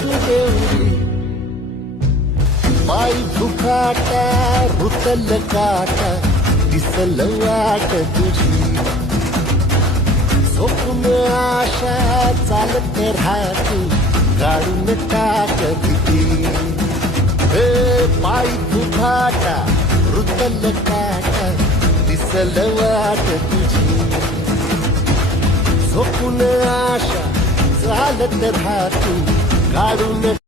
देवरी पायी फुकाटा रुतल काटा दिसल वाट तुझी स्वप्न आशा चालत राहते गाडून टाक भीती पायी फुकाटा रुतल काटा दिसल वाट तुझी स्वप्न आशा चालत राहते गाडून